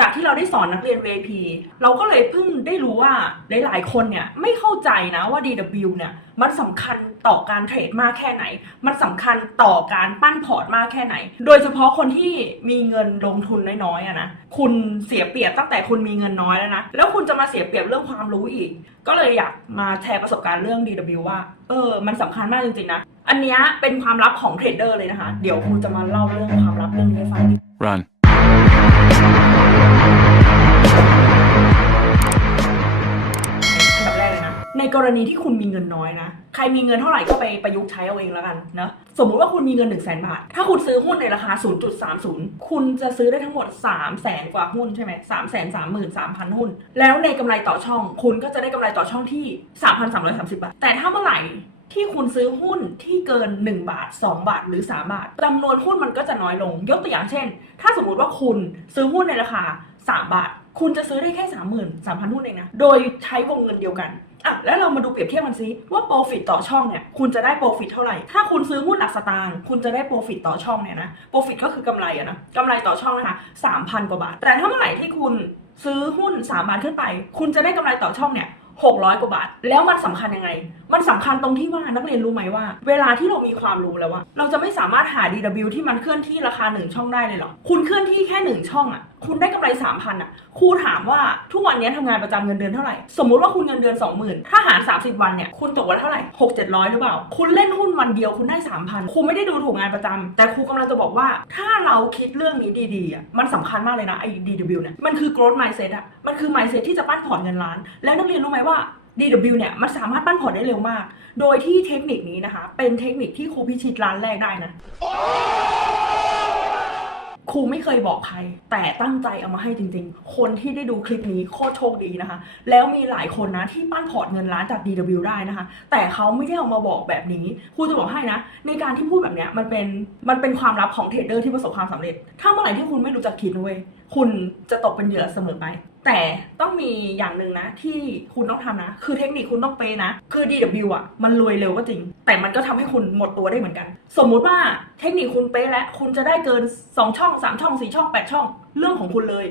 จากที่เราได้สอนนักเรียน VIP เราก็เลยเพิ่งได้รู้ว่าหลายๆ คนเนี่ยไม่เข้าใจนะว่า DW เนี่ยมันสำคัญต่อการเทรดมากแค่ไหน มันสำคัญต่อการปั้นพอร์ตมากแค่ไหน โดยเฉพาะคนที่มีเงินลงทุนน้อยๆอะนะ คุณเสียเปรียบตั้งแต่คุณมีเงินน้อยแล้วนะ แล้วคุณจะมาเสียเปรียบเรื่องความรู้อีก ก็เลยอยากมาแชร์ประสบการณ์เรื่อง DW ว่า เออ มันสำคัญมากจริงๆนะ อันเนี้ยเป็นความลับของเทรดเดอร์เลยนะคะ เดี๋ยวครูจะมาเล่าเรื่องความลับเรื่องนี้ให้ฟัง Run. ในกรณีที่คุณมีเงินน้อยนะ ใครมีเงินเท่าไหร่ก็ไปประยุกต์ใช้เอาเองแล้วกันนะ สมมุติว่าคุณมีเงิน 1 0 0 0 0แบาท ถ้าคุณซื้อหุ้นในราคา 0.30 คุณจะซื้อได้ทั้งหมด 3 0 0แสนกว่าหุ้นใช่ไหม3 3 3 3 0 0 0หุ้น แล้วในกำไรต่อช่อง คุณก็จะได้กำไรต่อช่องที่ 3,330 บาท แต่ถ้าเมื่อไหร่ที่คุณซื้อหุ้นที่เกิน 1 บาท 2 บาทหรือ 3 บาทจำนวนหุ้นมันก็จะน้อยลง ยกตัวอย่างเช่น ถ้าสมมติว่าคุณซื้อหุ้นในราคา 3 บาท คุณจะซื้อได้แค่ 30,000 3,000 หุ้นเองนะ โดยใช้วงเงินเดียวกัน อะแล้วเรามาดูเปรียบเทียบกันซิว่าโปรฟิตต่อช่องเนี่ยคุณจะได้โปรฟิตเท่าไหร่ ถ้าคุณซื้อหุ้นหลักสตางค์คุณจะได้โปรฟิตต่อช่องเนี่ยนะโปรฟิตก็คือกำไรอะนะกำไรต่อช่องนะคะสามพันกว่าบาท แต่ถ้าเมื่อไหร่ที่คุณซื้อหุ้น3บาทขึ้นไป คุณจะได้กำไรต่อช่องเนี่ย 600 กว่าบาท แล้วมันสำคัญยังไง มันสำคัญตรงที่ว่านักเรียนรู้ไหมว่า เวลาที่เรามีความรู้แล้วว่าเราจะไม่สามารถหา DW ที่มันเคลื่อนที่ราคา 1 ช่องได้เลยหรอ คุณเคลื่อนที่แค่ 1 ช่องอะ่ะ คุณได้กำไร 3,000อะ ครูถามว่าทุกวันนี้ทำงานประจำเงินเดือนเท่าไหร่ สมมุติว่าคุณเงินเดือน 20,000 ถ้าหาร 30 วันเนี่ย คุณตกวันเท่าไหร่ 6 700 หรือเปล่า คุณเล่นหุ้นวันเดียวคุณได้ 3,000ครูไม่ได้ดูถูกงานประจำแต่ครูกำลังจะบอกว่า ถ้าเราคิดเรื่องนี้ดีๆอะ มันสำคัญมากเลยนะไอ้ DW เนี่ย มันคือ growth mindset อะ มันคือ mindset ที่จะปั้นพอร์ตเงินล้าน แล้วนักเรียนรู้ไหมว่า DW เนี่ยมันสามารถปั้นพอร์ตได้เร็วมาก โดยที่เทคนิคนี้นะคะ เป็นเทคนิคที่ครูพิชิตร้านแรกได้นะ ครูไม่เคยบอกใคร แต่ตั้งใจเอามาให้จริงๆ คนที่ได้ดูคลิปนี้โคตรโชคดีนะคะ แล้วมีหลายคนนะที่ปั้นพอร์ตเงินล้านจาก DW ได้นะคะ แต่เขาไม่ได้เอามาบอกแบบนี้ ครูจะบอกให้นะ ในการที่พูดแบบเนี้ยมันเป็นมันเป็นความลับของเทรดเดอร์ที่ประสบความสำเร็จ ถ้าเมื่อไหร่ที่คุณไม่รู้จักคิดนเว้ย คุณจะตกเป็นเหยื่อเสมอไป แต่ต้องมีอย่างหนึ่งนะ ที่คุณต้องทำนะ คือเทคนิคคุณต้องเป๊ะนะ คือ DW อะ มันรวยเร็วก็จริง แต่มันก็ทำให้คุณหมดตัวได้เหมือนกัน สมมุติว่าเทคนิคคุณเป๊ะแล้วคุณจะได้เกิน 2 ช่อง 3 ช่อง 4 ช่อง 8 ช่อง เรื่องของคุณเลย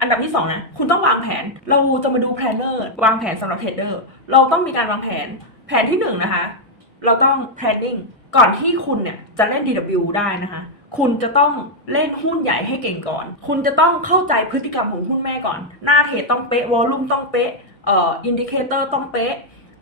อันดับที่สองนะ คุณต้องวางแผน เราจะมาดูแพลนเนอร์ วางแผนสำหรับเทรดเดอร์ เราต้องมีการวางแผน แผนที่หนึ่งนะคะ เราต้อง planning ก่อนที่คุณเนี่ยจะเล่น DW ได้นะคะ คุณจะต้องเล่นหุ้นใหญ่ให้เก่งก่อน คุณจะต้องเข้าใจพฤติกรรมของหุ้นแม่ก่อน หน้าเทรดต้องเป๊ะ วอลลุ่มต้องเป๊ะ เอ่อ อินดิเคเตอร์ต้องเป๊ะ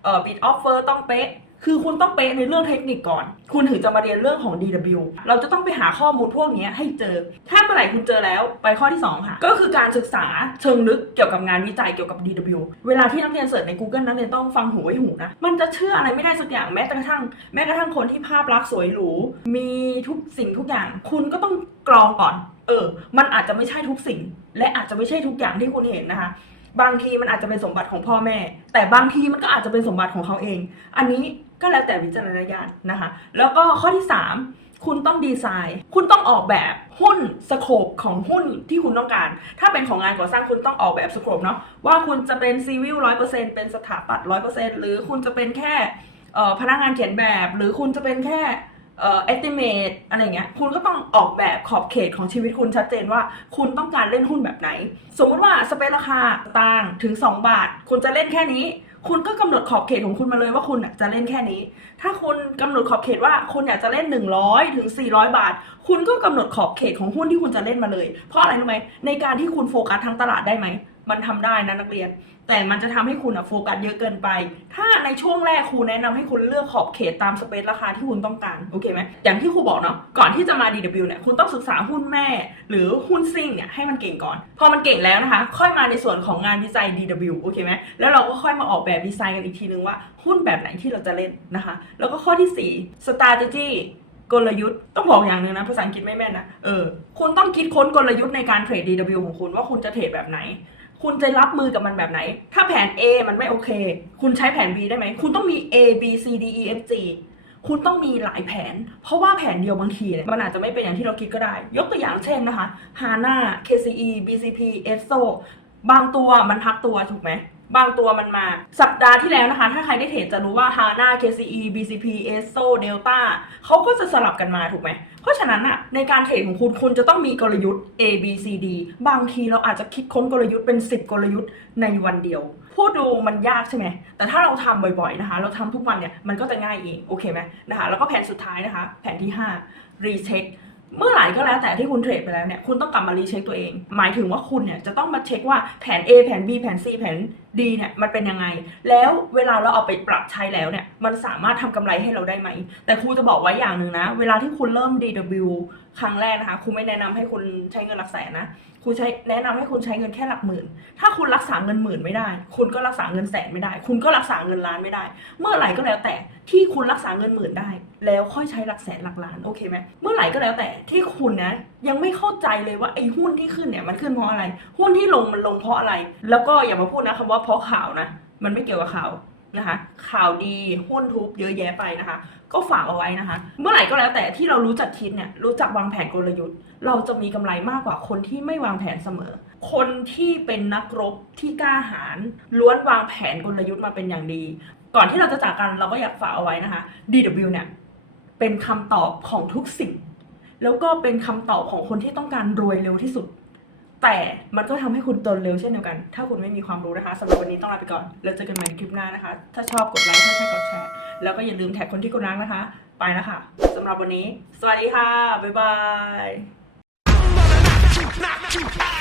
เอ่อ บิดออฟเฟอร์ต้องเป๊ะ คือคุณต้องเป๊ะในเรื่องเทคนิคก่อน คุณถึงจะมาเรียนเรื่องของ DW เราจะต้องไปหาข้อมูลพวกนี้ให้เจอ ถ้าเมื่อไหร่คุณเจอแล้วไปข้อที่ 2 ค่ะ ก็คือการศึกษาเชิงลึกเกี่ยวกับงานวิจัยเกี่ยวกับ DW เวลาที่นักเรียนเสิร์ชใน Google นักเรียนต้องฟังหูไว้หูนะ มันจะเชื่ออะไรไม่ได้สักอย่างแม้กระทั่ง แม้กระทั่งคนที่ภาพลักษณ์สวยหรู มีทุกสิ่งทุกอย่าง คุณก็ต้องกรองก่อน เออ มันอาจจะไม่ใช่ทุกสิ่ง และอาจจะไม่ใช่ทุกอย่างที่คุณเห็นนะคะ บางทีมันอาจจะเป็นสมบัติของพ่อแม่ แต่บางทีมันก็อาจจะเป็นสมบัติของเขาเอง อันนี้ก็แล้วแต่วิจารณญาณนะคะ แล้วก็ข้อที่ 3 คุณต้องดีไซน์ คุณต้องออกแบบหุ้นสโคปของหุ้นที่คุณต้องการ ถ้าเป็นของงานก่อสร้างคุณต้องออกแบบสโคปเนาะว่าคุณจะเป็นซีวิลร้อยเปอร์เซ็นต์เป็นสถาปัตย์ร้อยเปอร์เซ็นต์หรือคุณจะเป็นแค่พนักงานเขียนแบบ หรือคุณจะเป็นแค่ เอ่อ estimate อะไรเงี้ย คุณก็ต้องออกแบบขอบเขตของชีวิตคุณชัดเจนว่า คุณต้องการเล่นหุ้นแบบไหน สมมติว่าสเปคราคาต่างถึง 2 บาท คุณจะเล่นแค่นี้ คุณก็กำหนดขอบเขตของคุณมาเลยว่าคุณจะเล่นแค่นี้ ถ้าคุณกำหนดขอบเขตว่าคุณอยากจะเล่น 100ถึง400 บาท คุณก็กำหนดขอบเขตของหุ้นที่คุณจะเล่นมาเลย เพราะอะไรรู้ไหมในการที่คุณโฟกัสทั้งตลาดได้ไหม มันทำได้นะนักเรียน แต่มันจะทำให้คุณอะโฟกัสเยอะเกินไป ถ้าในช่วงแรกครูแนะนำให้คุณเลือกขอบเขตตามสเปซราคาที่คุณต้องการโอเคไหมอย่างที่ครูบอกเนาะก่อนที่จะมา DW เนี่ยคุณต้องศึกษาหุ้นแม่ หรือหุ้นซิ่งเนี่ยให้มันเก่งก่อน พอมันเก่งแล้วนะคะ ค่อยมาในส่วนของงานวิจัย DW โอเคไหมแล้วเราก็ค่อยมาออกแบบดีไซน์กันอีกทีนึงว่าหุ้นแบบไหนที่เราจะเล่นนะคะ แล้วก็ข้อที่ 4 strategy กลยุทธ์ต้องบอกอย่างหนึ่งนะ ภาษาอังกฤษไม่แม่นนะ เออ คุณต้องคิดค้นกลยุทธ์ในการเทรด DW ของคุณว่าคุณจะเทรดแบบไหน คุณจะรับมือกับมันแบบไหน ถ้าแผน A มันไม่โอเค คุณใช้แผน B ได้ไหม คุณต้องมี A B C D E F G คุณต้องมีหลายแผน เพราะว่าแผนเดียวบางทีเนี่ยมันอาจจะไม่เป็นอย่างที่เราคิดก็ได้ ยกตัวอย่างเช่นนะคะ HANA KCE BCP ESO บางตัวมันพักตัวถูกไหม บางตัวมันมา สัปดาห์ที่แล้วนะคะ ถ้าใครได้เทรดจะรู้ว่า HANA KCE BCP ESO Delta เขาก็จะสลับกันมาถูกไหม เพราะฉะนั้นอะในการเทรดของคุณคุณจะต้องมีกลยุทธ์ A B C D บางทีเราอาจจะคิดค้นกลยุทธ์เป็น 10 กลยุทธ์ในวันเดียว พูดดูมันยากใช่ไหม แต่ถ้าเราทำบ่อยๆนะคะ เราทำทุกวันเนี่ยมันก็จะง่ายเองโอเคไหมนะคะแล้วก็แผนสุดท้ายนะคะ แผนที่5 recheck เมื่อไหร่ก็แล้วแต่ที่คุณเทรดไปแล้วเนี่ยคุณต้องกลับมารีเช็คตัวเอง หมายถึงว่าคุณเนี่ยจะต้องมาเช็คว่าแผน A แผน B แผน C แผน D เนี่ยมันเป็นยังไง แล้วเวลาเราเอาไปปรับใช้แล้วเนี่ยมันสามารถทำกำไรให้เราได้ไหม แต่ครูจะบอกไว้อย่างหนึ่งนะ เวลาที่คุณเริ่ม DW ครั้งแรกนะคะครูไม่แนะนำให้คุณใช้เงินหลักแสนนะ ครูใช้แนะนำให้คุณใช้เงินแค่หลักหมื่น ถ้าคุณรักษาเงินหมื่นไม่ได้ คุณก็รักษาเงินแสนไม่ได้ คุณก็รักษาเงินล้านไม่ได้ เมื่อไหร่ก็แล้วแต่ที่คุณรักษาเงินหมื่นได้ แล้วค่อยใช้หลักแสนหลักล้านโอเคไหมเมื่อไหร่ก็แล้วแต่ที่คุณนะยังไม่เข้าใจเลยว่าไอ้หุ้นที่ขึ้นเนี่ยมันขึ้นเพราะอะไร หุ้นที่ลงมันลงเพราะอะไร แล้วก็อย่ามาพูดนะคำว่าเพราะข่าวนะ มันไม่เกี่ยวกับข่าว นะคะ ข่าวดีหุ้นทุบเยอะแยะไปนะคะ ก็ฝากเอาไว้นะคะ เมื่อไหร่ก็แล้วแต่ที่เรารู้จักคิดเนี่ยรู้จักวางแผนกลยุทธ์ เราจะมีกำไรมากกว่าคนที่ไม่วางแผนเสมอ คนที่เป็นนักรบที่กล้าหาญล้วนวางแผนกลยุทธ์มาเป็นอย่างดี ก่อนที่เราจะจากกันเราก็อยากฝากเอาไว้นะคะ DW เนี่ยเป็นคำตอบของทุกสิ่ง แล้วก็เป็นคำตอบของคนที่ต้องการรวยเร็วที่สุด แต่มันก็ทำให้คุณตนเร็วเช่นเดียวกัน ถ้าคุณไม่มีความรู้นะคะสำหรับวันนี้ต้องลาไปก่อน แล้วเจอกันใหม่คลิปหน้านะคะ ถ้าชอบกดไลค์ ถ้าใช่กดแชร์ แล้วก็อย่าลืมแท็กคนที่คุณรักนะคะ ไปแล้วค่ะสำหรับวันนี้ สวัสดีค่ะ บ๊ายบาย